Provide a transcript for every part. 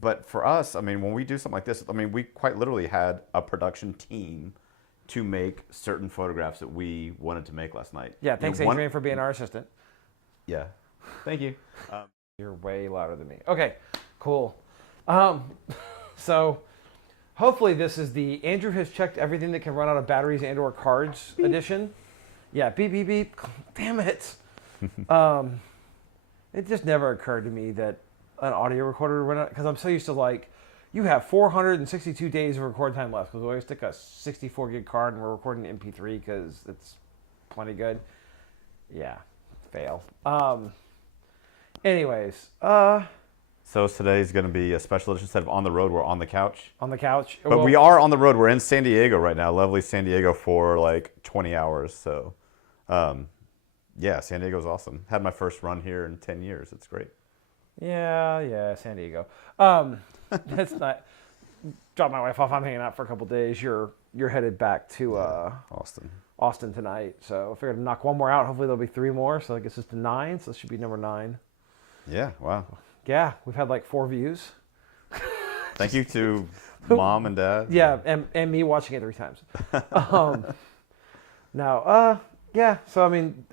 but for us, I mean, when we do something like this, I mean, we quite literally had a production team to make certain photographs that we wanted to make last night. Yeah, thanks, Adrian, for being our assistant. Yeah, thank you. You're way louder than me. Okay, cool. So hopefully this is the Andrew has checked everything that can run out of batteries and or cards beep. Edition. Yeah, beep, beep, beep. Damn it. It just never occurred to me that an audio recorder would run out, because I'm so used to like, you have 462 days of record time left, because we always stick a 64 gig card and we're recording MP3 because it's plenty good. Yeah, fail. Anyways, so today's going to be a special edition. Instead of on the road, we're on the couch. On the couch. But we are on the road. We're in San Diego right now. Lovely San Diego for like 20 hours. So, yeah, San Diego's awesome. Had my first run here in 10 years. It's great. Yeah, San Diego. That's not. Drop my wife off. I'm hanging out for a couple days. You're headed back to Austin tonight. So I figured to knock one more out. Hopefully there'll be 3 more. So I guess it's to 9. So this should be number 9. Yeah. Wow. Yeah, we've had like 4 views. Thank you to Mom and Dad. Yeah, and me watching it 3 times. Yeah. So I mean,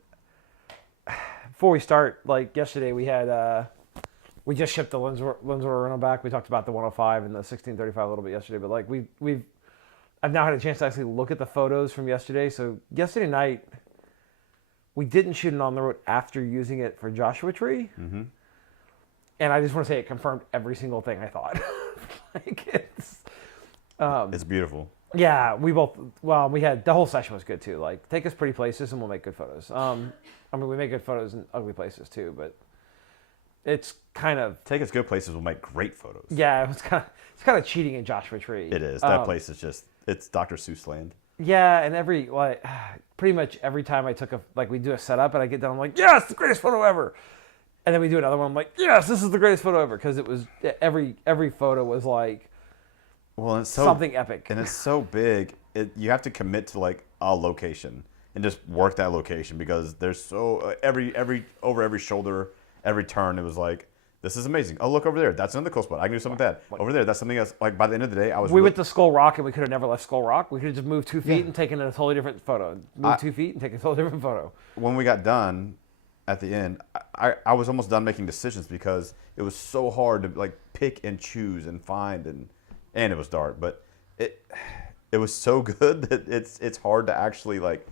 before we start, like yesterday we had. We just shipped the lens rental back. We talked about the 105 and the 1635 a little bit yesterday, but like I've now had a chance to actually look at the photos from yesterday. So yesterday night, we didn't shoot it on the road after using it for Joshua Tree, and I just want to say it confirmed every single thing I thought. Like it's beautiful. Yeah, we had the whole session was good too. Like take us pretty places and we'll make good photos. I mean we make good photos in ugly places too, but. It's kind of take us good places. We'll make great photos. Yeah, it's kind of cheating in Joshua Tree. It is. That place is it's Dr. Seuss land. Yeah, and pretty much every time I we do a setup and I get done, I'm like, yes, the greatest photo ever. And then we do another one, I'm like, yes, this is the greatest photo ever, because it was every photo was like, well, it's something epic, and it's so big. You have to commit to like a location and just work that location, because there's so over every shoulder. Every turn, it was like, this is amazing. Oh, look over there. That's another cool spot. I can do something with that. Over there, that's something else. Like, by the end of the day, we went to Skull Rock, and we could have never left Skull Rock. We could have just moved 2 feet and taken a totally different photo. Move 2 feet and take a totally different photo. When we got done, at the end, I was almost done making decisions, because it was so hard to, like, pick and choose and find, and it was dark. But it was so good that it's hard to actually, like,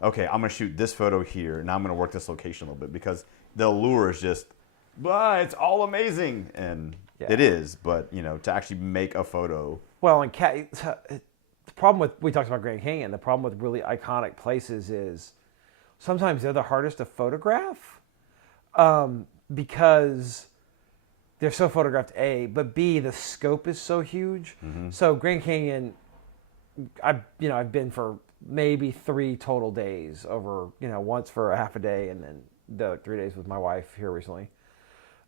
okay, I'm going to shoot this photo here, and now I'm going to work this location a little bit, because the allure is just, it's all amazing, and it is. But to actually make a photo. Well, and the problem we talked about Grand Canyon. The problem with really iconic places is sometimes they're the hardest to photograph, because they're so photographed. A, but B, the scope is so huge. So Grand Canyon, I've been for maybe 3 total days over. Once for a half a day, and then the 3 days with my wife here recently.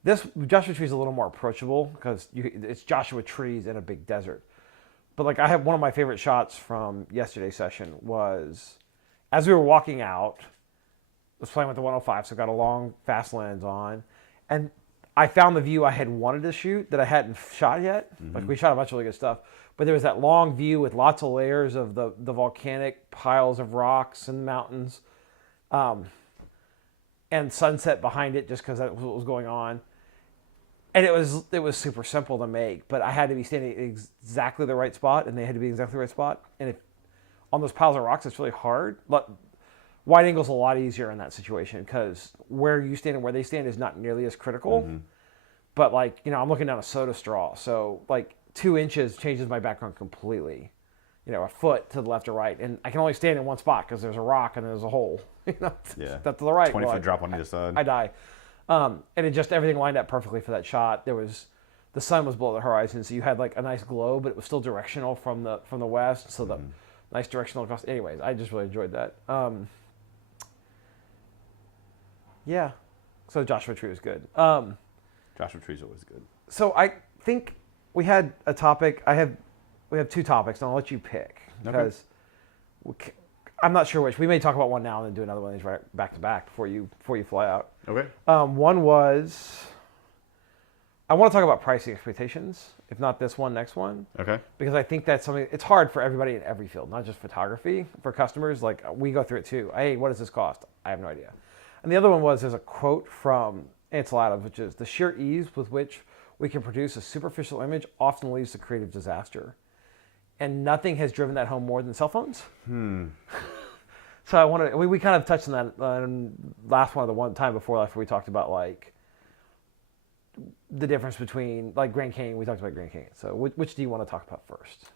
This Joshua Tree is a little more approachable, because it's Joshua Trees in a big desert. But like I have one of my favorite shots from yesterday's session was as we were walking out. I was playing with the 105, so I got a long fast lens on, and I found the view I had wanted to shoot that I hadn't shot yet. Like we shot a bunch of really good stuff, but there was that long view with lots of layers of the volcanic piles of rocks and mountains. And sunset behind it, just because that was what was going on, and it was super simple to make. But I had to be standing in exactly the right spot, and they had to be exactly the right spot. And if on those piles of rocks, it's really hard. But wide angle's a lot easier in that situation, because where you stand and where they stand is not nearly as critical. But like I'm looking down a soda straw, so like 2 inches changes my background completely. A foot to the left or right, and I can only stand in one spot because there's a rock and there's a hole. That's to the right. 20-foot drop on either side. I die, and it just everything lined up perfectly for that shot. The sun was below the horizon, so you had like a nice glow, but it was still directional from the west, so the nice directional across. Anyways, I just really enjoyed that. Yeah, so Joshua Tree was good. Joshua Tree's always good. So I think we had a topic. We have 2 topics, and I'll let you pick, because I'm not sure which. We may talk about one now and then do another one of these right back to back before you fly out. Okay. One was I want to talk about pricing expectations, if not this one, next one. Okay. Because I think that's something, it's hard for everybody in every field, not just photography. For customers, like we go through it too. Hey, what does this cost? I have no idea. And the other one was, there's a quote from Ansel, which is, the sheer ease with which we can produce a superficial image often leads to creative disaster. And nothing has driven that home more than cell phones. So I wanted, we kind of touched on that last one, the one time before last, where we talked about like the difference between like Grand Canyon. We talked about Grand Canyon. So which do you want to talk about first?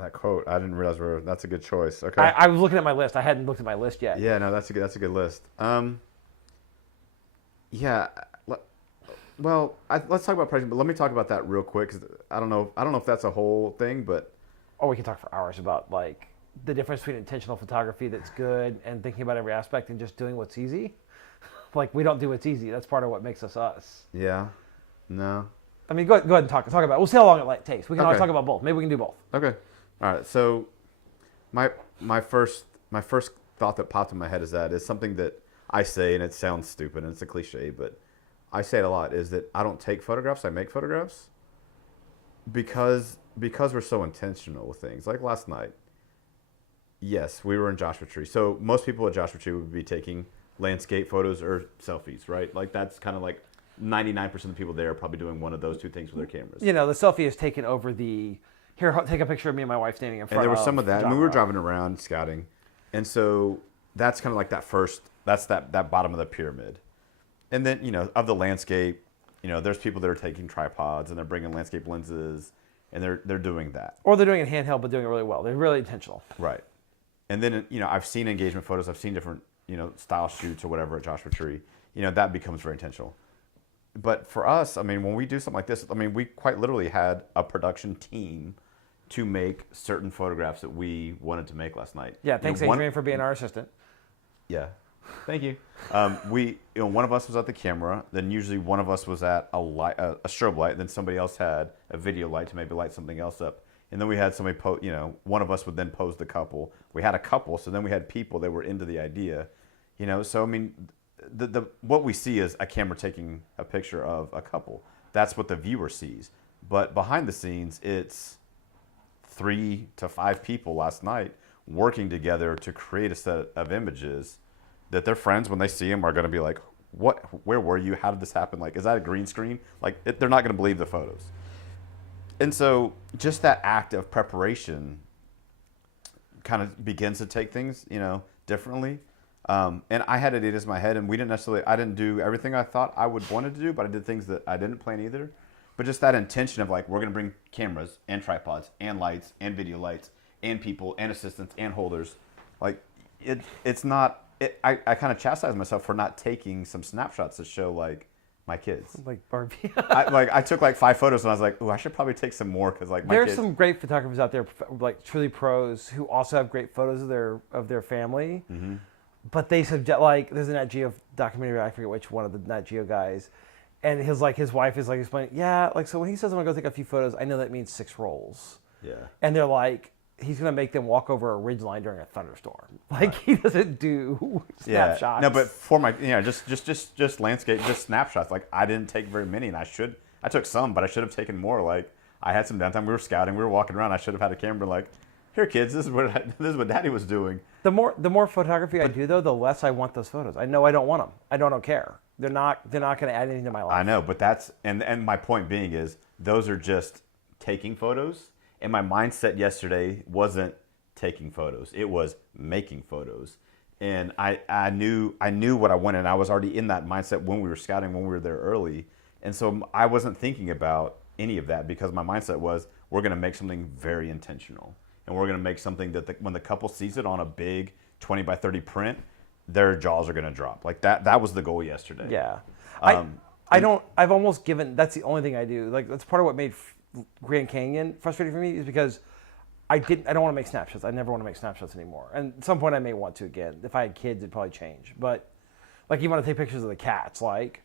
That quote, I didn't realize that's a good choice. Okay. I was looking at my list. I hadn't looked at my list yet. Yeah, no, that's a good list. Yeah. Well, let's talk about pricing, but let me talk about that real quick, because I don't know if that's a whole thing, but Or we can talk for hours about like the difference between intentional photography that's good and thinking about every aspect and just doing what's easy. Like we don't do what's easy. That's part of what makes us us. Yeah. No. I mean, go ahead and talk about it. We'll see how long it takes. We can always Okay. talk about both. Maybe we can do both. Okay. All right. So my first thought that popped in my head is something that I say, and it sounds stupid and it's a cliche, but I say it a lot, is that I don't take photographs, I make photographs. Because we're so intentional with things. Like last night, yes, we were in Joshua Tree. So most people at Joshua Tree would be taking landscape photos or selfies, right? Like that's kind of like 99% of the people there are probably doing one of those two things with their cameras. You know, the selfie has taken over the, here, take a picture of me and my wife standing in front of. And there was some of that. I mean, we were Rock. driving around scouting. And so that's kind of like that bottom of the pyramid. And then, you know, of the landscape, you know, there's people that are taking tripods and they're bringing landscape lenses and they're doing that. Or they're doing it handheld, but doing it really well. They're really intentional. Right. And then, you know, I've seen engagement photos. I've seen different, you know, style shoots or whatever at Joshua Tree. You know, that becomes very intentional. But for us, I mean, when we do something like this, I mean, we quite literally had a production team to make certain photographs that we wanted to make last night. Yeah, thanks, you know, Adrian, for being our assistant. Yeah. Thank you. One of us was at the camera. Then usually one of us was at a strobe light. Then somebody else had a video light to maybe light something else up. And then we had somebody one of us would then pose the couple. We had a couple, so then we had people that were into the idea. You know, so I mean, what we see is a camera taking a picture of a couple. That's what the viewer sees. But behind the scenes, it's 3 to 5 people last night working together to create a set of images that their friends, when they see them, are going to be like, "What? Where were you? How did this happen? Like, is that a green screen?" Like, they're not going to believe the photos. And so, just that act of preparation kind of begins to take things, you know, differently. And I had ideas in my head, and I didn't do everything I thought I would wanted to do, but I did things that I didn't plan either. But just that intention of like, we're going to bring cameras and tripods and lights and video lights and people and assistants and holders. Like, it's not. I kind of chastise myself for not taking some snapshots to show like my kids. Like Barbie. I took like 5 photos and I was like, oh, I should probably take some more because like my There's kids. some great photographers out there, like truly pros, who also have great photos of their family. Mm-hmm. But they subject, like, there's a Nat Geo documentary, I forget which one of the Nat Geo guys, and his wife is like explaining, yeah, like, so when he says I'm gonna go take a few photos, I know that means 6 rolls. Yeah. And they're like, he's gonna make them walk over a ridgeline during a thunderstorm. Like, he doesn't do snapshots. Yeah. No, but for my, you know, just landscape, just snapshots. Like, I didn't take very many, and I took some, but I should have taken more. Like, I had some downtime. We were scouting. We were walking around. I should have had a camera like, here, kids, this is what Daddy was doing. The more photography I do, though, the less I want those photos. I know I don't want them. I don't care. They're not going to add anything to my life. I know, but that's and my point being is those are just taking photos. And my mindset yesterday wasn't taking photos; it was making photos. And I knew what I wanted. And I was already in that mindset when we were scouting, when we were there early. And so I wasn't thinking about any of that because my mindset was we're going to make something very intentional. And we're going to make something that when the couple sees it on a big 20 by 30 print, their jaws are going to drop. Like that was the goal yesterday. Yeah. I've almost given, that's the only thing I do. Like, that's part of what made Grand Canyon frustrating for me, is because I don't want to make snapshots. I never want to make snapshots anymore. And at some point I may want to again. If I had kids, it'd probably change. But like, you want to take pictures of the cats. Like,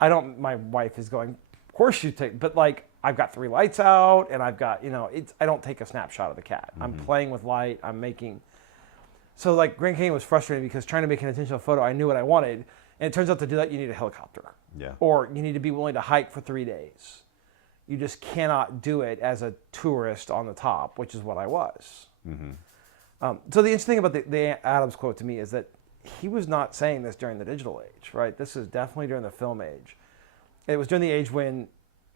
my wife is going, of course you take, but like, I've got 3 lights out, and I've got, I don't take a snapshot of the cat. Mm-hmm. I'm playing with light. I'm making. So like, Grand Canyon was frustrating because trying to make an intentional photo, I knew what I wanted, And it turns out to do that, you need a helicopter. Yeah. Or you need to be willing to hike for 3 days. You just cannot do it as a tourist on the top, which is what I was. So the interesting thing about the Adams quote to me is that he was not saying this during the digital age, right? This is definitely during the film age. It was during the age when,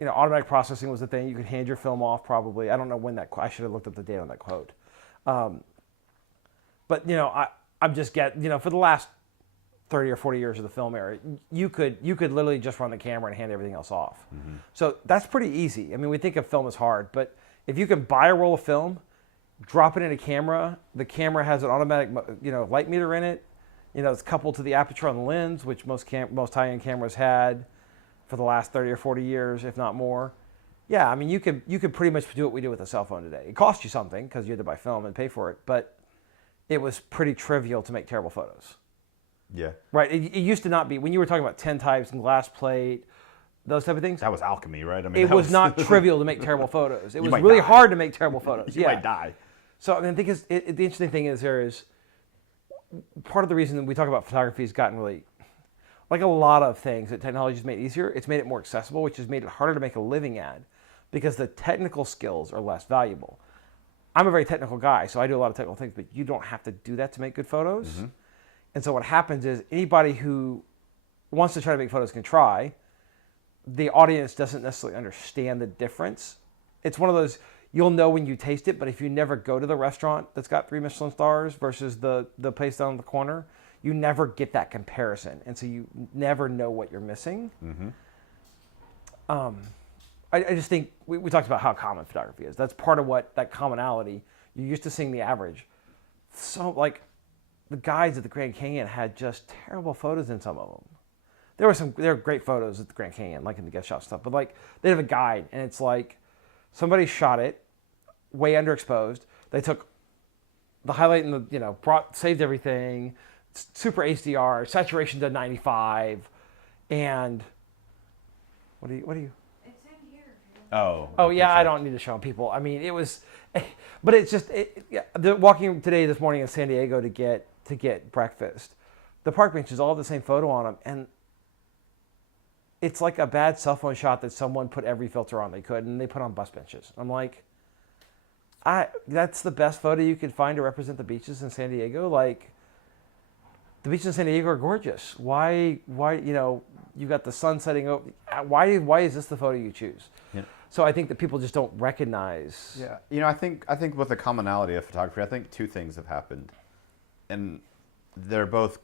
automatic processing was the thing. You could hand your film off probably. I don't know when I should have looked up the date on that quote. But, I'm just for the last 30 or 40 years of the film era, you could literally just run the camera and hand everything else off. So that's pretty easy. I mean, we think of film as hard, but if you can buy a roll of film, drop it in a camera, the camera has an automatic, light meter in it, it's coupled to the aperture on the lens, which most high-end cameras had for the last 30 or 40 years, if not more. Yeah, I mean, you could pretty much do what we do with a cell phone today. It cost you something because you had to buy film and pay for it, but it was pretty trivial to make terrible photos. Yeah. Right. It used to not be. When you were talking about tintypes and glass plate, those type of things. That was alchemy, right? I mean, it was not trivial to make terrible photos. It was might really die. hard to make terrible photos. You might die. So I mean, I think the interesting thing is there is part of the reason that we talk about photography has gotten really, like a lot of things that technology has made easier, it's made it more accessible, which has made it harder to make a living at because the technical skills are less valuable. I'm a very technical guy, so I do a lot of technical things, but you don't have to do that to make good photos. And so what happens is anybody who wants to try to make photos can try. The audience doesn't necessarily understand the difference. It's one of those, you'll know when you taste it, but if you never go to the restaurant that's got 3 Michelin stars versus the place down the corner, you never get that comparison. And so you never know what you're missing. I just think, we talked about how common photography is. That's part of what, that commonality, you're used to seeing the average. So like, the guides at the Grand Canyon had just terrible photos in some of them. There were great photos at the Grand Canyon, like in the guest shot stuff, but like they have a guide and it's like somebody shot it way underexposed. They took the highlight and saved everything, super HDR, saturation to 95, and what do you? It's in here. Oh yeah, I don't need to show people. I mean, it was, but it's just walking today this morning in San Diego to get breakfast. The park benches all have the same photo on them, and it's like a bad cell phone shot that someone put every filter on they could, and they put on bus benches. I'm like, that's the best photo you could find to represent the beaches in San Diego. Like, the beaches in San Diego are gorgeous. Why you got the sun setting over. Why is this the photo you choose? Yeah. So I think that people just don't recognize. Yeah, I think with the commonality of photography, I think 2 things have happened, and they're both,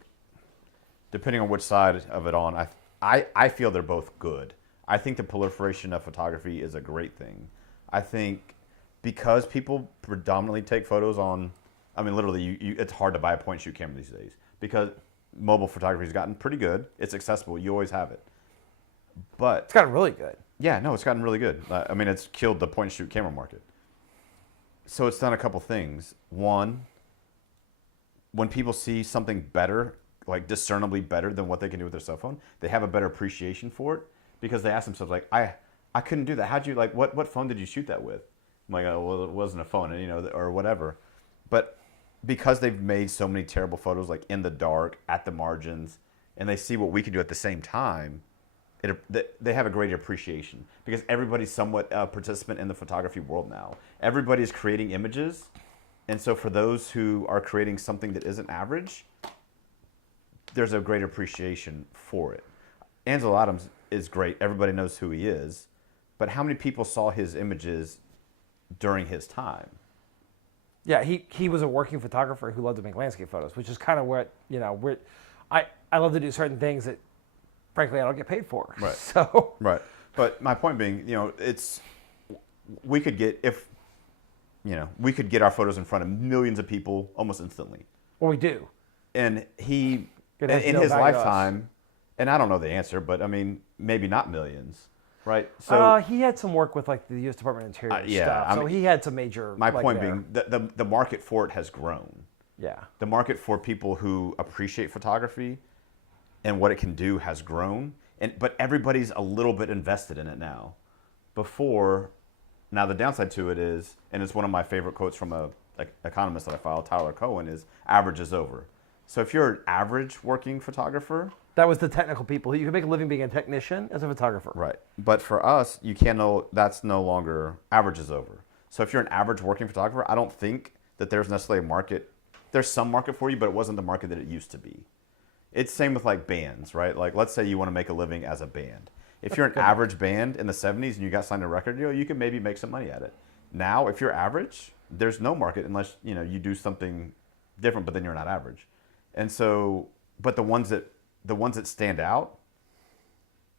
depending on which side of it on. I feel they're both good. I think the proliferation of photography is a great thing. I think because people predominantly take photos on, I mean, literally, it's hard to buy a point and shoot camera these days because mobile photography has gotten pretty good. It's accessible. You always have it. But It's gotten really good. yeah, no, it's gotten really good. I mean, it's killed the point and shoot camera market. So it's done a couple things. One, when people see something better, like discernibly better than what they can do with their cell phone, they have a better appreciation for it because they ask themselves, like, I couldn't do that. How'd you, like, what phone did you shoot that with? I'm like, oh, well, it wasn't a phone, or whatever. But because they've made so many terrible photos, like in the dark, at the margins, and they see what we can do at the same time, they have a greater appreciation because everybody's somewhat a participant in the photography world now. Everybody's creating images. And so for those who are creating something that isn't average, there's a greater appreciation for it. Ansel Adams is great. Everybody knows who he is. But how many people saw his images during his time? Yeah, he was a working photographer who loved to make landscape photos, which is kind of what, I love to do certain things that, frankly, I don't get paid for. Right. So. Right. But my point being, we could get our photos in front of millions of people almost instantly. Well, we do. And he, It has in no his value to us. lifetime, and I don't know the answer, but I mean, maybe not millions, right? So He had some work with like the U.S. Department of Interior yeah, stuff, I so mean, he had some major. my like, point there. being, the market for it has grown. Yeah. The market for people who appreciate photography and what it can do has grown, but everybody's a little bit invested in it now. Now the downside to it is, and it's one of my favorite quotes from a economist that I follow, Tyler Cohen, is average is over. So if you're an average working photographer, That was the technical people. You can make a living being a technician as a photographer. Right. But for us, you can't know, that's no longer, average is over. So if you're an average working photographer, I don't think that there's necessarily a market. There's some market for you, but it wasn't the market that it used to be. It's same with like bands, right? Like let's say you want to make a living as a band. If you're an average band in the 70s and you got signed to a record deal, you can maybe make some money at it. Now, if you're average, there's no market unless, you know, you do something different, but then you're not average. And so, but the ones that stand out,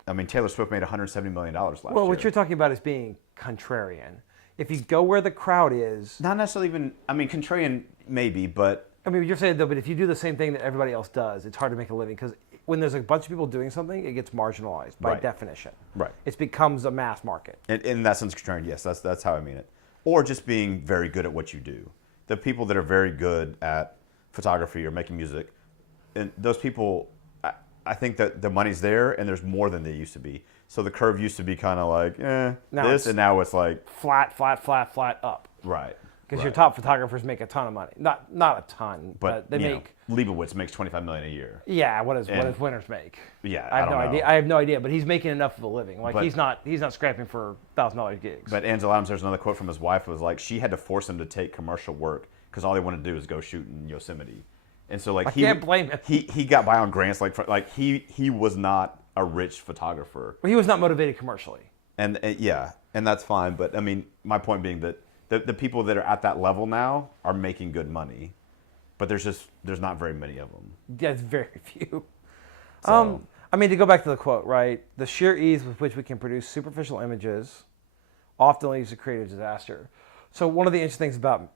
I mean, Taylor Swift made $170 million last year. Well, what you're talking about is being contrarian. If you go where the crowd is... Not necessarily even, I mean, contrarian maybe, but... I mean, you're saying, though, but if you do the same thing that everybody else does, it's hard to make a living because when there's a bunch of people doing something, it gets marginalized by definition. Right. It becomes a mass market. And in that sense, contrarian, yes, that's how I mean it. Or just being very good at what you do. The people that are very good at photography or making music, and those people... I think that the money's there and there's more than they used to be. So the curve used to be kind of like, this, and now it's like... Flat, up. Right. Because your top photographers make a ton of money. Not a ton, but they make... Leibowitz makes $25 million a year. Yeah, what does Winters make? Yeah, I have no don't know. idea. I have no idea, but he's making enough of a living. Like But- he's not scrapping for $1,000 gigs. But Ansel Adams, there's another quote from his wife, was like, she had to force him to take commercial work because all he wanted to do is go shoot in Yosemite. And so like I can't blame him. He got by on grants like he was not a rich photographer. Well, he was not motivated commercially. And yeah, and that's fine. But I mean, my point being that the people that are at that level now are making good money, but there's not very many of them. That's very few. So, I mean, to go back to the quote, right? The sheer ease with which we can produce superficial images often leads to creative disaster. So one of the interesting things about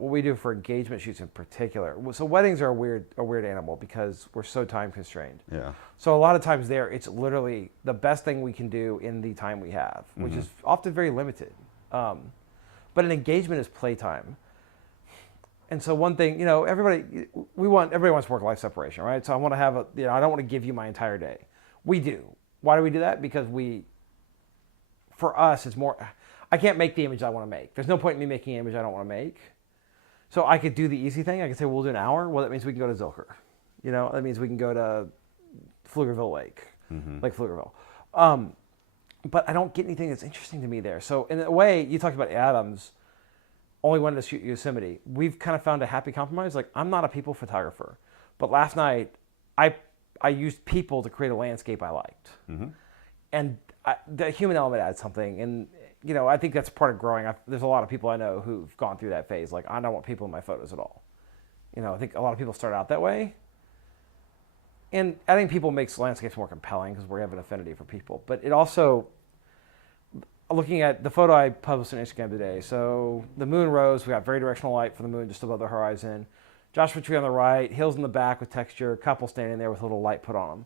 what we do for engagement shoots in particular. So weddings are a weird animal because we're so time constrained. yeah. So a lot of times there, it's literally the best thing we can do in the time we have, which is often very limited. But an engagement is playtime. And so one thing, everybody wants work-life separation, right? So I want to have I don't want to give you my entire day. We do. Why do we do that? Because for us, it's more, I can't make the image I want to make. There's no point in me making an image I don't want to make. So I could do the easy thing. I could say, we'll do an hour. Well, that means we can go to Zilker. That means we can go to Pflugerville Lake, Lake Pflugerville. But I don't get anything that's interesting to me there. So in a way, you talked about Adams only wanted to shoot Yosemite. We've kind of found a happy compromise. Like, I'm not a people photographer. But last night, I used people to create a landscape I liked. And the human element adds something. And, I think that's part of growing. There's a lot of people I know who've gone through that phase. Like, I don't want people in my photos at all. I think a lot of people start out that way. And adding people makes landscapes more compelling because we have an affinity for people. But it also, looking at the photo I published on Instagram today, so the moon rose, we got very directional light for the moon just above the horizon. Joshua Tree on the right, hills in the back with texture, couple standing there with a little light put on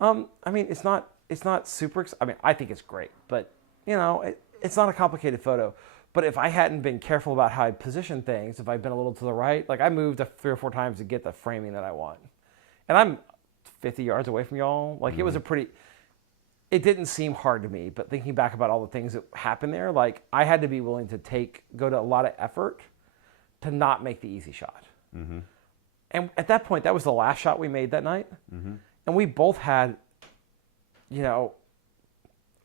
them. I mean, it's not super, I think it's great, but, it's not a complicated photo. But if I hadn't been careful about how I position things, if I'd been a little to the right, like I moved 3 or 4 times to get the framing that I want. And I'm 50 yards away from y'all. Like, it was it didn't seem hard to me, but thinking back about all the things that happened there, like, I had to be willing to go to a lot of effort to not make the easy shot. And at that point, that was the last shot we made that night. And we both had,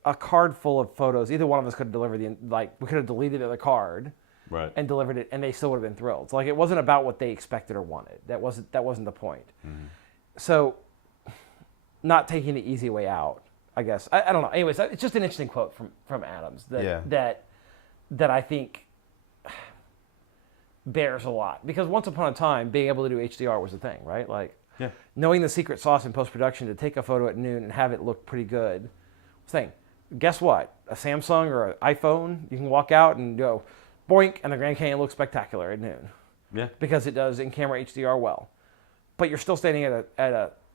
a card full of photos. Either one of us could have delivered we could have deleted the other card. Right. And delivered it, and they still would have been thrilled. So, like, it wasn't about what they expected or wanted. That wasn't the point. So, not taking the easy way out, I guess. I don't know. Anyways, it's just an interesting quote from Adams that I think bears a lot. Because once upon a time, being able to do HDR was a thing, right? Like, knowing the secret sauce in post-production to take a photo at noon and have it look pretty good was a thing. Guess what? A Samsung or an iPhone, you can walk out and go, boink, and the Grand Canyon looks spectacular at noon. Yeah. Because it does in-camera HDR well. But you're still standing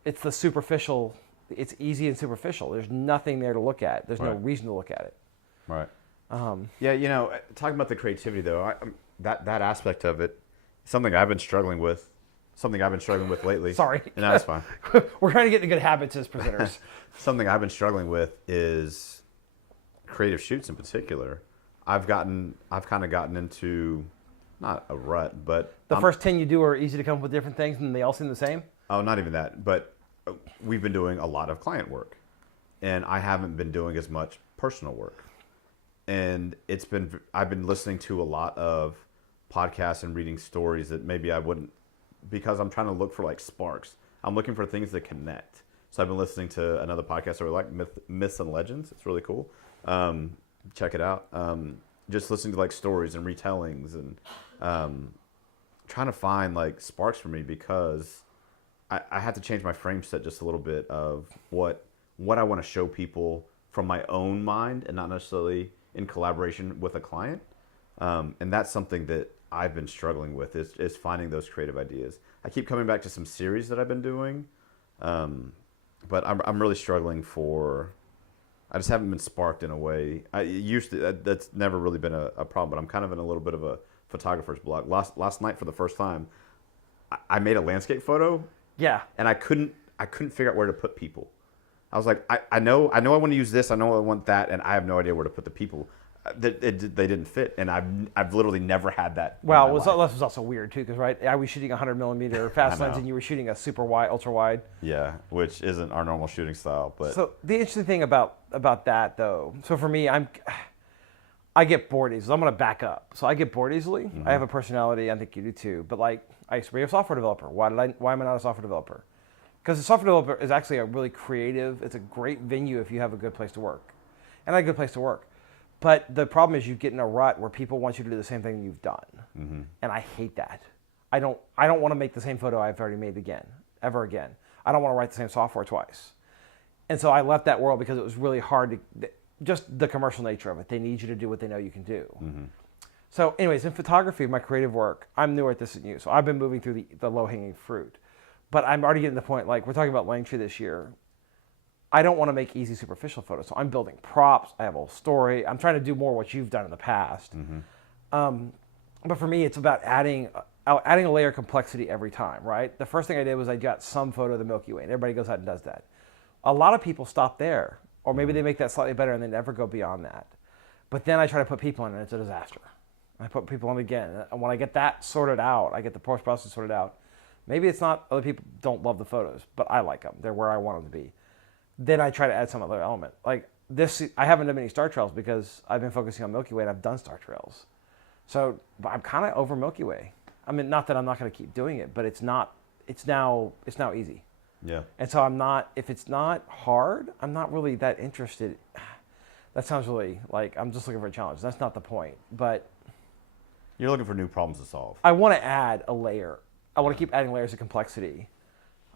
it's the superficial, it's easy and superficial. There's nothing there to look at. There's no reason to look at it. Right. Talking about the creativity, though, that aspect of it, something I've been struggling with lately. Sorry. No, that's fine. We're trying to get into good habits as presenters. Something I've been struggling with is creative shoots in particular. I've kind of gotten into, not a rut, but... The first 10 you do are easy to come up with different things and they all seem the same? Oh, not even that. But we've been doing a lot of client work, and I haven't been doing as much personal work. And I've been listening to a lot of podcasts and reading stories that maybe I wouldn't, because I'm trying to look for like sparks. I'm looking for things that connect. So I've been listening to another podcast I really like, Myths and Legends. It's really cool. Check it out. Just listening to like stories and retellings and trying to find like sparks for me, because I have to change my frame set just a little bit of what I want to show people from my own mind and not necessarily in collaboration with a client. And that's something that I've been struggling with is finding those creative ideas. I keep coming back to some series that I've been doing, but I'm really struggling I just haven't been sparked in a way. That's never really been a problem, but I'm kind of in a little bit of a photographer's block. Last night for the first time, I made a landscape photo. Yeah. And I couldn't figure out where to put people. I was like, I know I want to use this, I know I want that, and I have no idea where to put the people. They didn't fit, and I've literally never had that. Well, this was also weird too, because right, I was shooting 100mm fast lens, and you were shooting a super wide, ultra wide. Yeah, which isn't our normal shooting style. But so the interesting thing about that though, so for me, I get bored easily. I'm gonna back up. So I get bored easily. I have a personality. I think you do too. But like, I used to be a software developer. Why am I not a software developer? Because a software developer is actually a really creative. It's a great venue if you have a good place to work, and I had a good place to work. But the problem is you get in a rut where people want you to do the same thing you've done, and I hate that. I don't want to make the same photo I've already made ever again. I don't want to write the same software twice, and so I left that world because it was really hard to. Just the commercial nature of it. They need you to do what they know you can do. So anyways, in photography, my creative work, I'm newer at this than you. So I've been moving through the low-hanging fruit. But I'm already getting to the point, like we're talking about Langtree this year. I don't want to make easy superficial photos. So I'm building props. I have a whole story. I'm trying to do more what you've done in the past. But for me, it's about adding a layer of complexity every time, right? The first thing I did was I got some photo of the Milky Way, and everybody goes out and does that. A lot of people stop there. Or maybe they make that slightly better and they never go beyond that. But then I try to put people in and it's a disaster. I put people in again. And when I get that sorted out, I get the post-process sorted out. Maybe it's not other people don't love the photos, but I like them. They're where I want them to be. Then I try to add some other element. Like this, I haven't done many star trails because I've been focusing on Milky Way and I've done star trails. So I'm kind of over Milky Way. I mean, not that I'm not going to keep doing it, but it's now easy. yeah, And so I'm not, if it's not hard, I'm not really that interested. That sounds really like I'm just looking for a challenge. That's not the point. But you're looking for new problems to solve. I want to add a layer. I want to keep adding layers of complexity.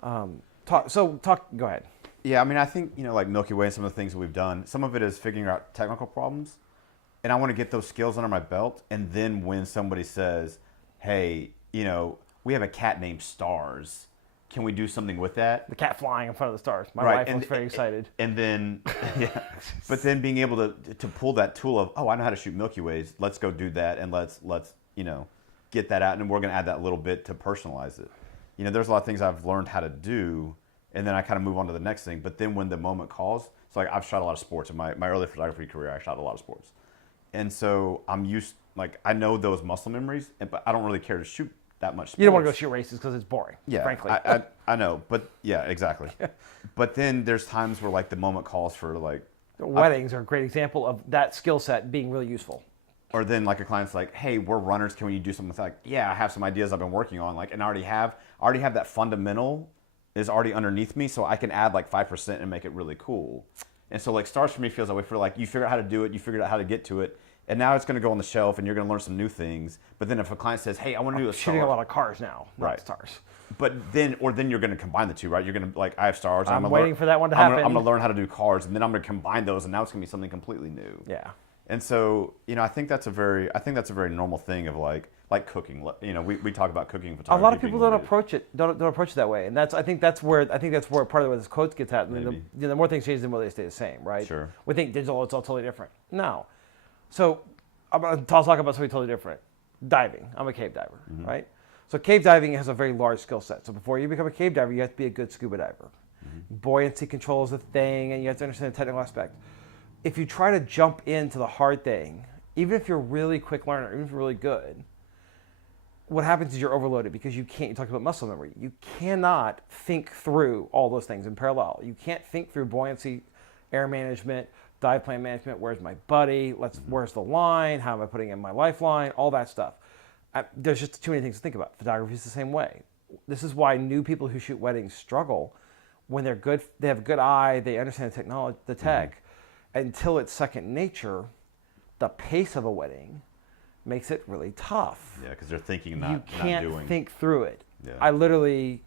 Go ahead. Yeah, I mean, I think, like Milky Way and some of the things that we've done, some of it is figuring out technical problems. And I want to get those skills under my belt. And then when somebody says, hey, we have a cat named Stars. Can we do something with that? The cat flying in front of the stars. My Right, wife was very excited. And then, yeah, but then being able to pull that tool of, I know how to shoot Milky Ways. Let's go do that, and let's get that out, and we're going to add that little bit to personalize it. There's a lot of things I've learned how to do, and then I kind of move on to the next thing. But then when the moment calls, it's like I've shot a lot of sports in my early photography career. I shot a lot of sports, and so I'm used. Like I know those muscle memories, but I don't really care to shoot that much sports. You don't want to go shoot races because it's boring, yeah, frankly. I know, but yeah, exactly. But then there's times where like the moment calls for like... Weddings are a great example of that skill set being really useful. Or then like a client's like, hey, we're runners, can we do something with that? Like, yeah, I have some ideas I've been working on, like, and I already have that fundamental is already underneath me, so I can add like 5% and make it really cool. And so like Stars for me feels that way for like, you figure out how to do it, you figured out how to get to it, and now it's going to go on the shelf and you're going to learn some new things. But then if a client says, hey, I want to do a shooting star. a lot of cars now, not right. stars. But then you're going to combine the two, right? You're going to like, I have Stars. And I'm waiting for that one to happen. I'm going to learn how to do cars, and then I'm going to combine those, and now it's going to be something completely new. Yeah. And so, I think that's a very normal thing of like cooking. We talk about cooking photography. A lot of people don't approach it that way, and I think that's where part of where this quote gets at. The more things change, the more they stay the same, right? Sure. We think digital, it's all totally different. No. So I'll talk about something totally different. Diving. I'm a cave diver, right? So cave diving has a very large skill set. So before you become a cave diver, you have to be a good scuba diver. Buoyancy control is a thing, and you have to understand the technical aspect. If you try to jump into the hard thing, even if you're a really quick learner, even if you're really good, what happens is you're overloaded because you talked about muscle memory. You cannot think through all those things in parallel. You can't think through buoyancy, air management, dive plan management. Where's my buddy? Where's the line? How am I putting in my lifeline? All that stuff. There's just too many things to think about. Photography is the same way. This is why new people who shoot weddings struggle when they're good. They have a good eye. They understand the technology, the tech. Until it's second nature, the pace of a wedding makes it really tough. Yeah, because they're thinking, not doing. You can't think through it. Yeah.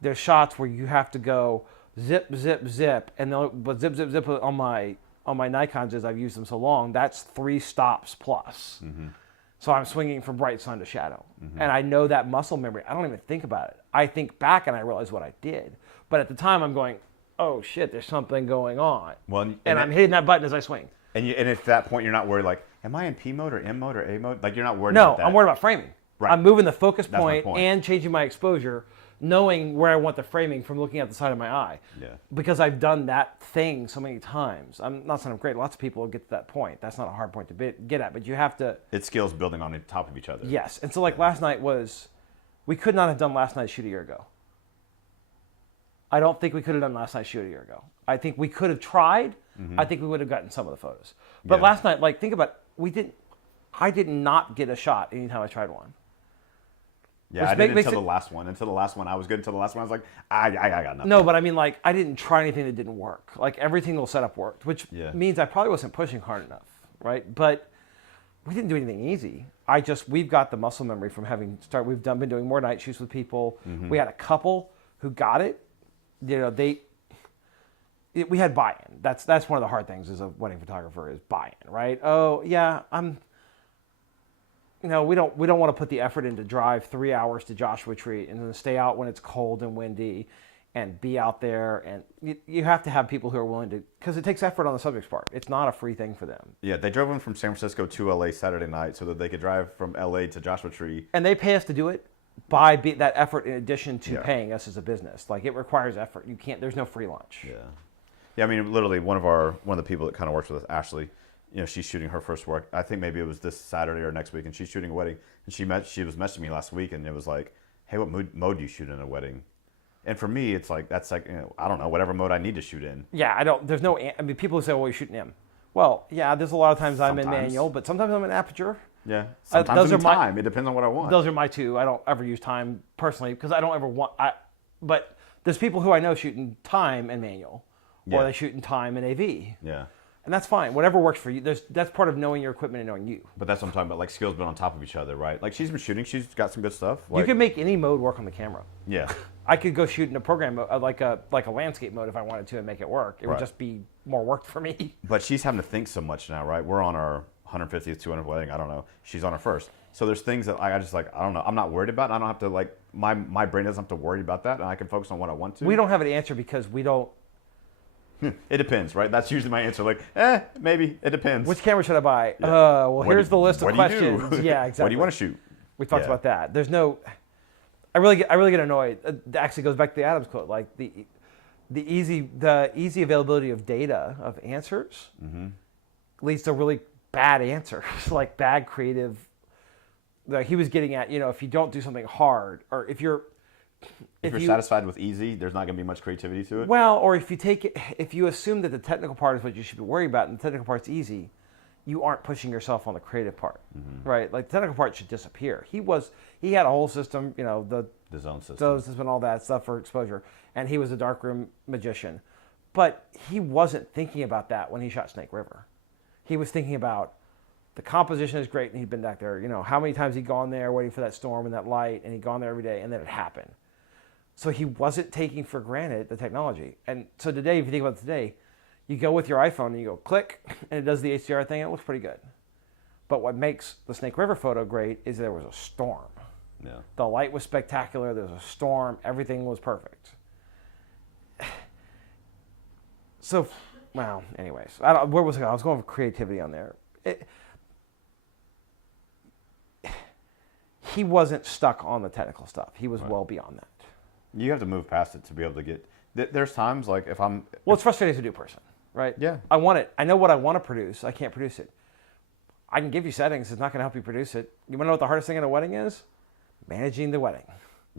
There's shots where you have to go zip, zip, zip, and but zip, zip, zip on my Nikons, as I've used them so long, that's 3 stops plus. So I'm swinging from bright sun to shadow. And I know that muscle memory. I don't even think about it. I think back and I realize what I did. But at the time I'm going, oh shit, there's something going on. Well, and I'm hitting that button as I swing. And at that point, you're not worried, like, am I in P mode or M mode or A mode? Like, you're not worried about that. No, I'm worried about framing. Right. I'm moving the focus That's my point. and changing my exposure, knowing where I want the framing from looking at the side of my eye. Yeah. Because I've done that thing so many times. I'm not saying I'm great. Lots of people get to that point. That's not a hard point to get at, but you have to... It's skills building on top of each other. Yes. And so, like, last night was... We could not have done last night's shoot a year ago. I don't think we could have done last night's shoot a year ago. I think we could have tried. I think we would have gotten some of the photos. But last night, like, think about it. I did not get a shot anytime I tried one. Yeah, I did until the last one. Until the last one, I was good. Until the last one, I was like, I got nothing. No, but I mean, like, I didn't try anything that didn't work. Like, every single setup worked, which means I probably wasn't pushing hard enough, right? But we didn't do anything easy. We've got the muscle memory from having started. We've been doing more night shoots with people. We had a couple who got it. You know, we had buy-in. That's one of the hard things as a wedding photographer is buy-in, right? Oh yeah, we don't want to put the effort in to drive 3 hours to Joshua Tree and then stay out when it's cold and windy and be out there. And you have to have people who are willing to, because it takes effort on the subject's part. It's not a free thing for them. Yeah, they drove in from San Francisco to LA Saturday night so that they could drive from LA to Joshua Tree. And they pay us to do it by that effort in addition to paying us as a business. Like, it requires effort. There's no free lunch. Yeah, I mean, literally one of the people that kind of works with us, Ashley, you know, she's shooting her first work. I think maybe it was this Saturday or next week, and she's shooting a wedding. And she was messaging me last week, and it was like, hey, what mode do you shoot in a wedding? And for me, it's like, that's like, you know, I don't know, whatever mode I need to shoot in. Yeah, people who say, well, you shoot in M. Well, yeah, there's a lot of times I'm in manual, but sometimes I'm in aperture. Yeah, sometimes in time. It depends on what I want. Those are my two. I don't ever use time personally because I don't ever want. But there's people who I know shoot in time and manual, or they shoot in time and AV. Yeah, and that's fine. Whatever works for you. That's part of knowing your equipment and knowing you. But that's what I'm talking about. Like, skills built on top of each other, right? Like, she's been shooting. She's got some good stuff. Like, you can make any mode work on the camera. Yeah, I could go shoot in a program mode, like a landscape mode if I wanted to and make it work. It would just be more work for me. But she's having to think so much now, right? We're on our 150th, 200th wedding. I don't know. She's on her first. So there's things that I just like, I don't know. I'm not worried about. I don't have to, like, my brain doesn't have to worry about that, and I can focus on what I want to. We don't have an answer because we don't. It depends, right? That's usually my answer. Like, maybe. It depends. Which camera should I buy? Yeah. Here's the list of questions. Yeah, exactly. What do you want to shoot? We talked about that. There's no. I really get annoyed. It actually goes back to the Adams quote, like the easy availability of data of answers leads to really bad answers, like bad creative. Like he was getting at, if you don't do something hard, or if you're satisfied with easy, there's not going to be much creativity to it. Well, or if you assume that the technical part is what you should be worried about, and the technical part's easy, you aren't pushing yourself on the creative part, right? Like the technical part should disappear. He had a whole system, the zone system, and all that stuff for exposure, and he was a darkroom magician, but he wasn't thinking about that when he shot Snake River. He was thinking about the composition is great, and he'd been back there, how many times he'd gone there waiting for that storm and that light, and he'd gone there every day, and then it happened. So he wasn't taking for granted the technology. And so today, if you think about it today, you go with your iPhone and you go click, and it does the HDR thing, and it looks pretty good. But what makes the Snake River photo great is there was a storm. Yeah. The light was spectacular. There was a storm. Everything was perfect. So, well, anyways, where was I going? I was going for creativity on there. He wasn't stuck on the technical stuff. He was well beyond that. You have to move past it to be able to get. There's times like if I'm. Well, it's frustrating as a new person, right? Yeah. I want it. I know what I want to produce. I can't produce it. I can give you settings. It's not going to help you produce it. You want to know what the hardest thing in a wedding is? managing the wedding.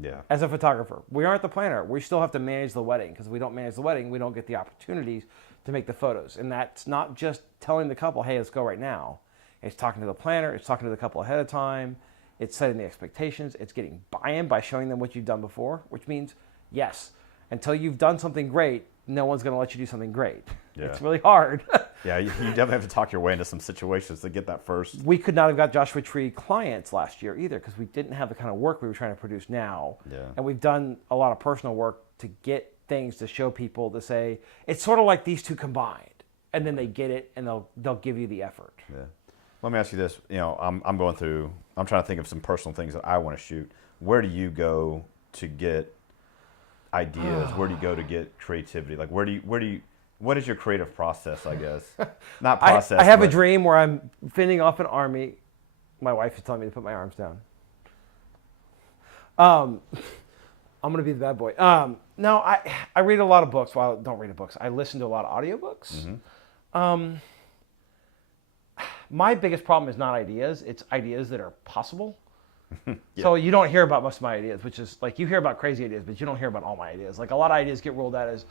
Yeah. As a photographer, we aren't the planner. We still have to manage the wedding, because if we don't manage the wedding, we don't get the opportunities to make the photos. And that's not just telling the couple, hey, let's go right now. It's talking to the planner. It's talking to the couple ahead of time. It's setting the expectations. It's getting buy-in by showing them what you've done before, which means, yes, until you've done something great, no one's going to let you do something great. Yeah. It's really hard. Yeah, you definitely have to talk your way into some situations to get that first. We could not have got Joshua Tree clients last year either, because we didn't have the kind of work we were trying to produce now. Yeah. And we've done a lot of personal work to get things to show people, to say, it's sort of like these two combined. And then they get it, and they'll give you the effort. Yeah. Let me ask you this. You know, I'm trying to think of some personal things that I want to shoot. Where do you go to get ideas? Where do you go to get creativity? Like, what is your creative process, I guess? Not process. I have a dream where I'm fending off an army. My wife is telling me to put my arms down. I'm going to be the bad boy. No, I read a lot of books. Well, I don't read books. I listen to a lot of audiobooks. Mm-hmm. My biggest problem is not ideas. It's ideas that are possible. Yeah. So you don't hear about most of my ideas, which is like, you hear about crazy ideas, but you don't hear about all my ideas. Like, a lot of ideas get ruled out as,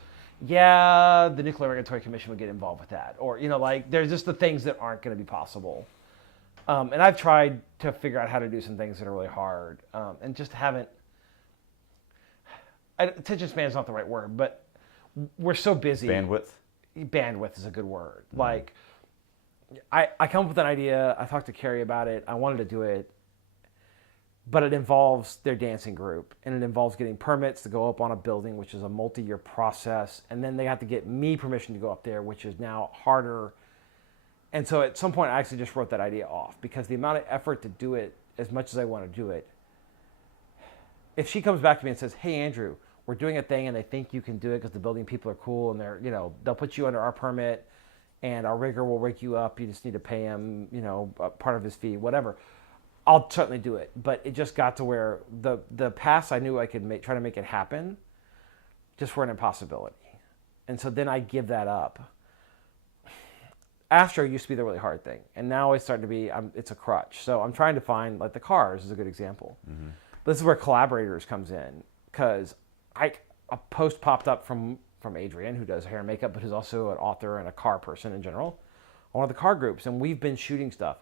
yeah, the Nuclear Regulatory Commission would get involved with that. Or, like, there's just the things that aren't going to be possible. And I've tried to figure out how to do some things that are really hard, and just haven't. Attention span is not the right word, but we're so busy. Bandwidth is a good word. Mm-hmm. Like, I come up with an idea. I talked to Carrie about it. I wanted to do it. But it involves their dancing group, and it involves getting permits to go up on a building, which is a multi-year process. And then they have to get me permission to go up there, which is now harder. And so at some point, I actually just wrote that idea off, because the amount of effort to do it, as much as I want to do it, if she comes back to me and says, hey, Andrew, we're doing a thing and they think you can do it because the building people are cool and they'll put you under our permit and our rigger will rig you up. You just need to pay him, part of his fee, whatever. I'll certainly do it. But it just got to where the paths I knew I could try to make it happen just were an impossibility. And so then I give that up. Astro used to be the really hard thing. And now it's starting to be, it's a crutch. So I'm trying to find, like, the cars is a good example. Mm-hmm. This is where collaborators comes in, because a post popped up from Adrian, who does hair and makeup, but who's also an author and a car person in general, on one of the car groups, and we've been shooting stuff.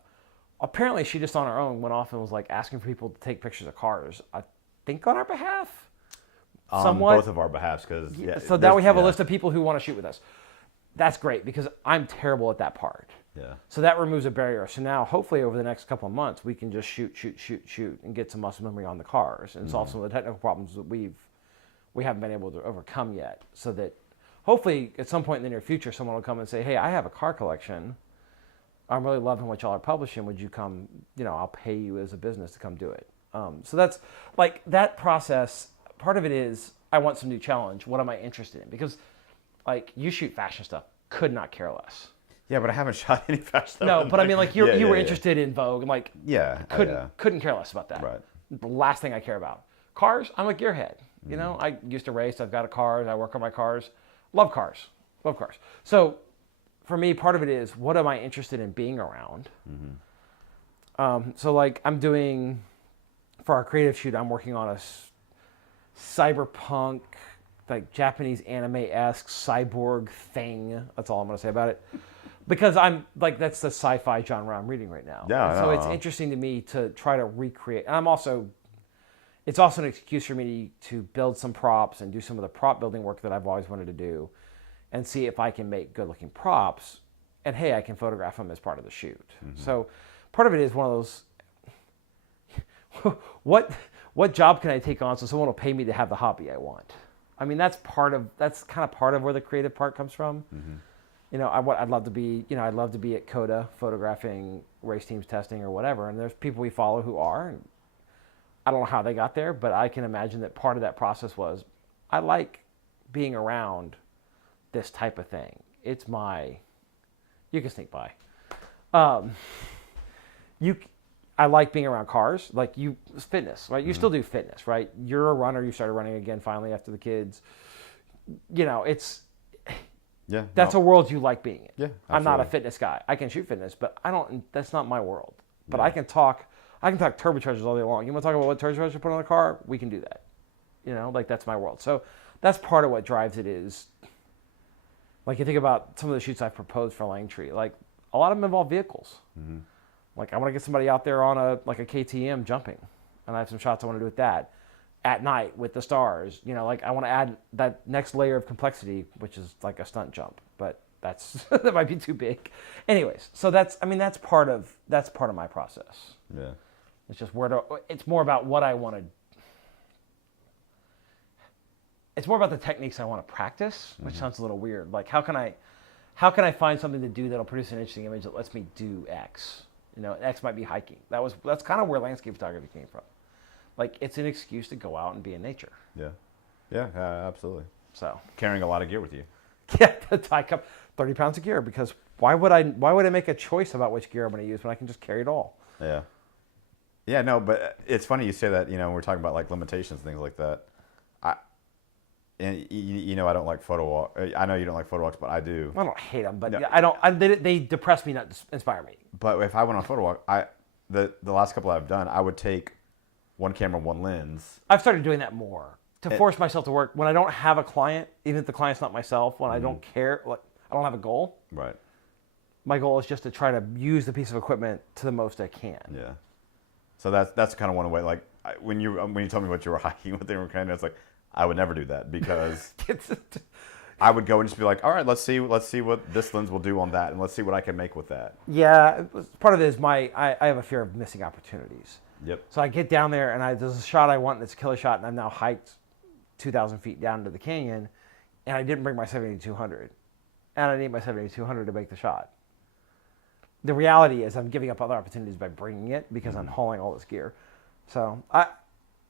Apparently, she just on her own went off and was like asking for people to take pictures of cars. I think on our behalf, somewhat. Both of our behalves, because So now we have a list of people who want to shoot with us. That's great, because I'm terrible at that part. Yeah. So that removes a barrier. So now, hopefully, over the next couple of months, we can just shoot, and get some muscle memory on the cars and solve some of the technical problems that we haven't been able to overcome yet. So that hopefully, at some point in the near future, someone will come and say, "Hey, I have a car collection. I'm really loving what y'all are publishing. Would you come? I'll pay you as a business to come do it." So that's like that process. Part of it is I want some new challenge. What am I interested in? Because like you shoot fashion stuff, could not care less. Yeah, but I haven't shot any fashion stuff. No, but I mean, like you were interested in Vogue, and like couldn't care less about that. Right. The last thing I care about. Cars. I'm a gearhead. I used to race. I've got a car. I work on my cars. Love cars. So for me, part of it is what am I interested in being around? Mm-hmm. So like I'm doing for our creative shoot, I'm working on a cyberpunk, like Japanese anime-esque cyborg thing. That's all I'm going to say about it. Because I'm like, that's the sci-fi genre I'm reading right now. Yeah. So it's interesting to me to try to recreate. And it's also an excuse for me to build some props and do some of the prop building work that I've always wanted to do and see if I can make good looking props. And hey, I can photograph them as part of the shoot. Mm-hmm. So part of it is one of those, what job can I take on so someone will pay me to have the hobby I want? I mean, that's kind of part of where the creative part comes from. Mm-hmm. I'd love to be at CODA photographing race teams testing or whatever. And there's people we follow who are, and I don't know how they got there, but I can imagine that part of that process was, I like being around this type of thing. You can sneak by. I like being around cars, fitness, right? You still do fitness, right? You're a runner. You started running again finally after the kids. That's a world you like being in. Yeah, absolutely. I'm not a fitness guy. I can shoot fitness, but that's not my world. But I can talk I can talk turbochargers all day long. You want to talk about what turbochargers to put on a car? We can do that. You know, like that's my world. So that's part of what drives it is, like you think about some of the shoots I've proposed for Langtree, like a lot of them involve vehicles. Mm-hmm. Like I want to get somebody out there on a KTM jumping, and I have some shots I want to do with that at night with the stars. You know, like I want to add that next layer of complexity, which is like a stunt jump, but that might be too big. Anyways, so that's part of my process. Yeah. It's just it's more about what I want to. It's more about the techniques I want to practice, which sounds a little weird. Like how can I find something to do that'll produce an interesting image that lets me do X? You know, X might be hiking. That's kind of where landscape photography came from. Like it's an excuse to go out and be in nature. Yeah. Yeah, absolutely. So carrying a lot of gear with you. Yeah, I kept 30 pounds of gear because why would I make a choice about which gear I'm going to use when I can just carry it all? Yeah. Yeah, no, but it's funny you say that, you know, we're talking about like limitations, things like that. And you know, I don't like photo walk. I know you don't like photo walks, but I do. I don't hate them, but no. I don't. They depress me, not inspire me. But if I went on photo walk, the last couple I've done, I would take one camera, one lens. I've started doing that more to force myself to work when I don't have a client, even if the client's not myself. When I don't care, like I don't have a goal. Right. My goal is just to try to use the piece of equipment to the most I can. Yeah. So that's kind of one way. Like when you told me what you were hiking with the Credo, it's like. I would never do that because I would go and just be like, all right, let's see what this lens will do on that, and let's see what I can make with that. Yeah, part of it is I have a fear of missing opportunities. Yep. So I get down there and there's a shot I want, and it's a killer shot, and I've now hiked 2,000 feet down to the canyon, and I didn't bring my 7200, and I need my 7200 to make the shot. The reality is I'm giving up other opportunities by bringing it because I'm hauling all this gear. So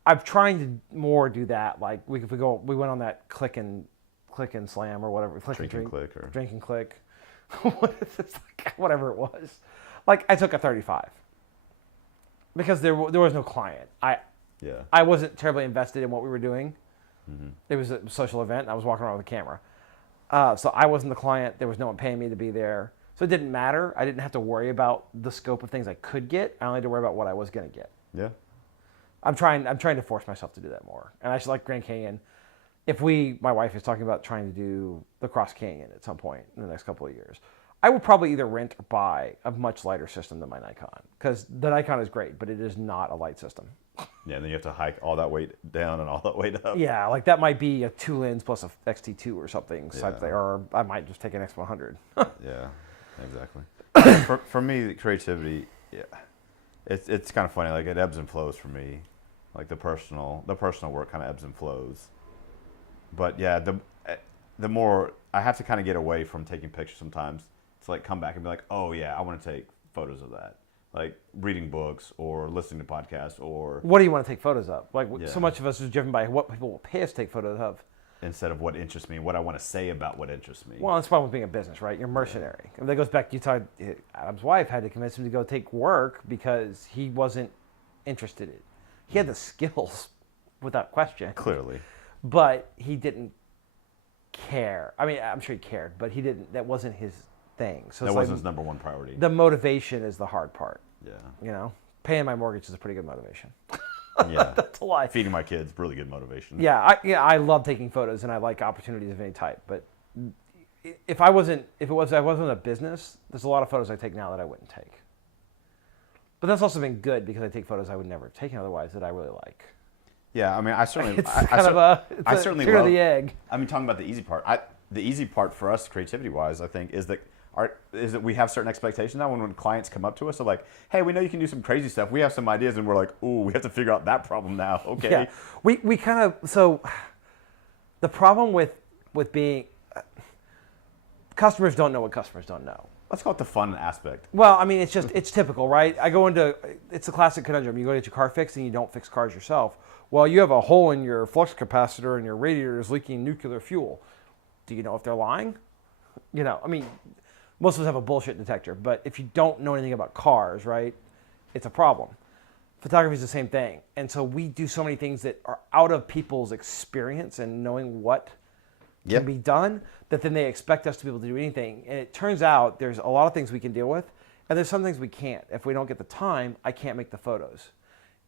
I'm trying to more do that. Like we went on that click and slam or whatever. Drink and click. Whatever it was. Like I took a 35 because there was no client. I wasn't terribly invested in what we were doing. Mm-hmm. It was a social event. And I was walking around with a camera. So I wasn't the client. There was no one paying me to be there. So it didn't matter. I didn't have to worry about the scope of things I could get. I only had to worry about what I was going to get. Yeah. I'm trying to force myself to do that more. And I just like Grand Canyon. My wife is talking about trying to do the Cross Canyon at some point in the next couple of years. I would probably either rent or buy a much lighter system than my Nikon. Because the Nikon is great, but it is not a light system. Yeah, and then you have to hike all that weight down and all that weight up. Yeah, like that might be a 2 lens plus a XT2 or something. Yeah. Or I might just take an X100. Yeah, exactly. for me, the creativity, yeah. It's kind of funny, like it ebbs and flows for me, like the personal work kind of ebbs and flows. But yeah, the more I have to kind of get away from taking pictures sometimes to like come back and be like, oh yeah, I want to take photos of that, like reading books or listening to podcasts or. What do you want to take photos of? Like so much of us is driven by what people will pay us to take photos of. Instead of what interests me, what I want to say about what interests me. Well, that's the problem with being a business, right? You're mercenary. And that goes back, Adam's wife had to convince him to go take work because he wasn't interested in it. He had the skills, without question. Clearly. But he didn't care. I mean, I'm sure he cared, but that wasn't his thing. So that wasn't his number one priority. The motivation is the hard part. Yeah. You know, paying my mortgage is a pretty good motivation. Yeah, that's a lie. Feeding my kids, really good motivation. Yeah, I love taking photos and I like opportunities of any type. But if I wasn't a business, there's a lot of photos I take now that I wouldn't take. But that's also been good because I take photos I would never have taken otherwise that I really like. Yeah, I mean, I certainly, it's I certainly love the egg. I mean, talking about the easy part. The easy part for us, creativity-wise, I think, is that we have certain expectations now when clients come up to us. They're like, hey, we know you can do some crazy stuff. We have some ideas, and we're like, ooh, we have to figure out that problem now. Okay. Yeah. We kind of, so the problem with being, customers don't know what customers don't know. Let's call it the fun aspect. Well, I mean, it's typical, right? It's a classic conundrum. You go get your car fixed and you don't fix cars yourself. Well, you have a hole in your flux capacitor and your radiator is leaking nuclear fuel. Do you know if they're lying? You know, I mean, most of us have a bullshit detector, but if you don't know anything about cars, right, it's a problem. Photography is the same thing. And so we do so many things that are out of people's experience and knowing what can be done, that then they expect us to be able to do anything. And it turns out there's a lot of things we can deal with, And there's some things we can't. If we don't get the time, I can't make the photos.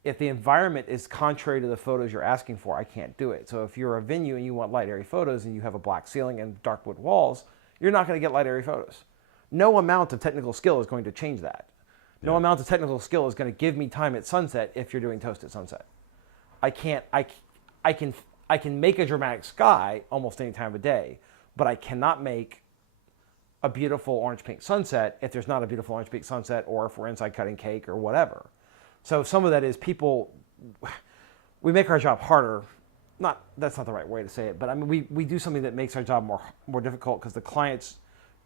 If the environment is contrary to the photos you're asking for, I can't do it. So if you're a venue and you want light, airy photos and you have a black ceiling and dark wood walls, you're not going to get light, airy photos. No amount of technical skill is going to change that. No amount of technical skill is going to give me time at sunset if you're doing toast at sunset. I can make a dramatic sky almost any time of day, but I cannot make a beautiful orange pink sunset if there's not a beautiful orange pink sunset, or if we're inside cutting cake or whatever. So some of that is we make our job harder. That's not the right way to say it, but I mean we do something that makes our job more difficult because the clients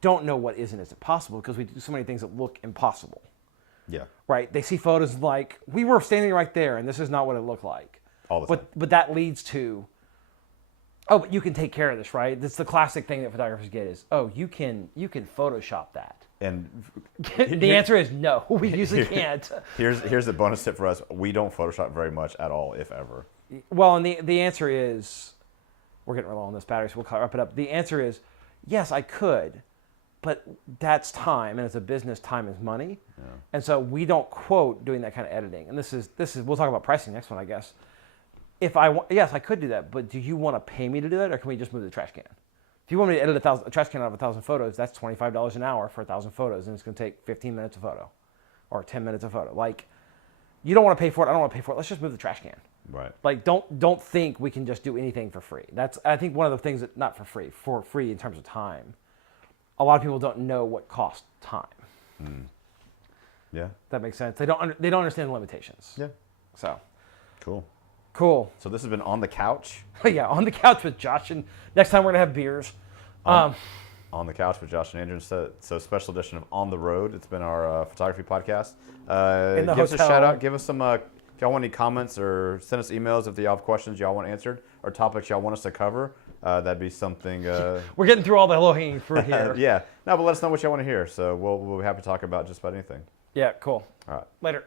don't know what is and isn't possible because we do so many things that look impossible. Yeah. Right? They see photos like, we were standing right there and this is not what it looked like. All the time. But that leads to, oh, but you can take care of this, right? That's the classic thing that photographers get is, oh, you can Photoshop that. And the answer is no, we usually can't. Here's the bonus tip for us. We don't Photoshop very much at all, if ever. Well, and the answer is, we're getting real low on this battery, so we'll wrap it up. The answer is, yes, I could, but that's time, and as a business, time is money. Yeah. And so we don't quote doing that kind of editing. And this is we'll talk about pricing next one, I guess. Yes, I could do that, but do you want to pay me to do that, or can we just move the trash can? If you want me to edit a trash can out of 1,000 photos, that's $25 an hour for 1,000 photos, and it's going to take 15 minutes a photo, or 10 minutes a photo. Like, you don't want to pay for it. I don't want to pay for it. Let's just move the trash can. Right. Like, don't think we can just do anything for free. That's, I think, one of the things that, not for free in terms of time. A lot of people don't know what costs time. Mm. Yeah. That makes sense. They don't understand the limitations. Yeah. So. Cool. So this has been On the Couch. Yeah, On the Couch with Josh, and next time we're gonna have beers. On the Couch with Josh and Andrew. So special edition of On the Road. It's been our photography podcast. Give us a shout out. Give us some. If y'all want any comments, or send us emails if y'all have questions y'all want answered, or topics y'all want us to cover. That'd be something. We're getting through all the low hanging fruit here. Yeah. No, but let us know what y'all want to hear. So we'll be happy to talk about just about anything. Yeah. Cool. All right. Later.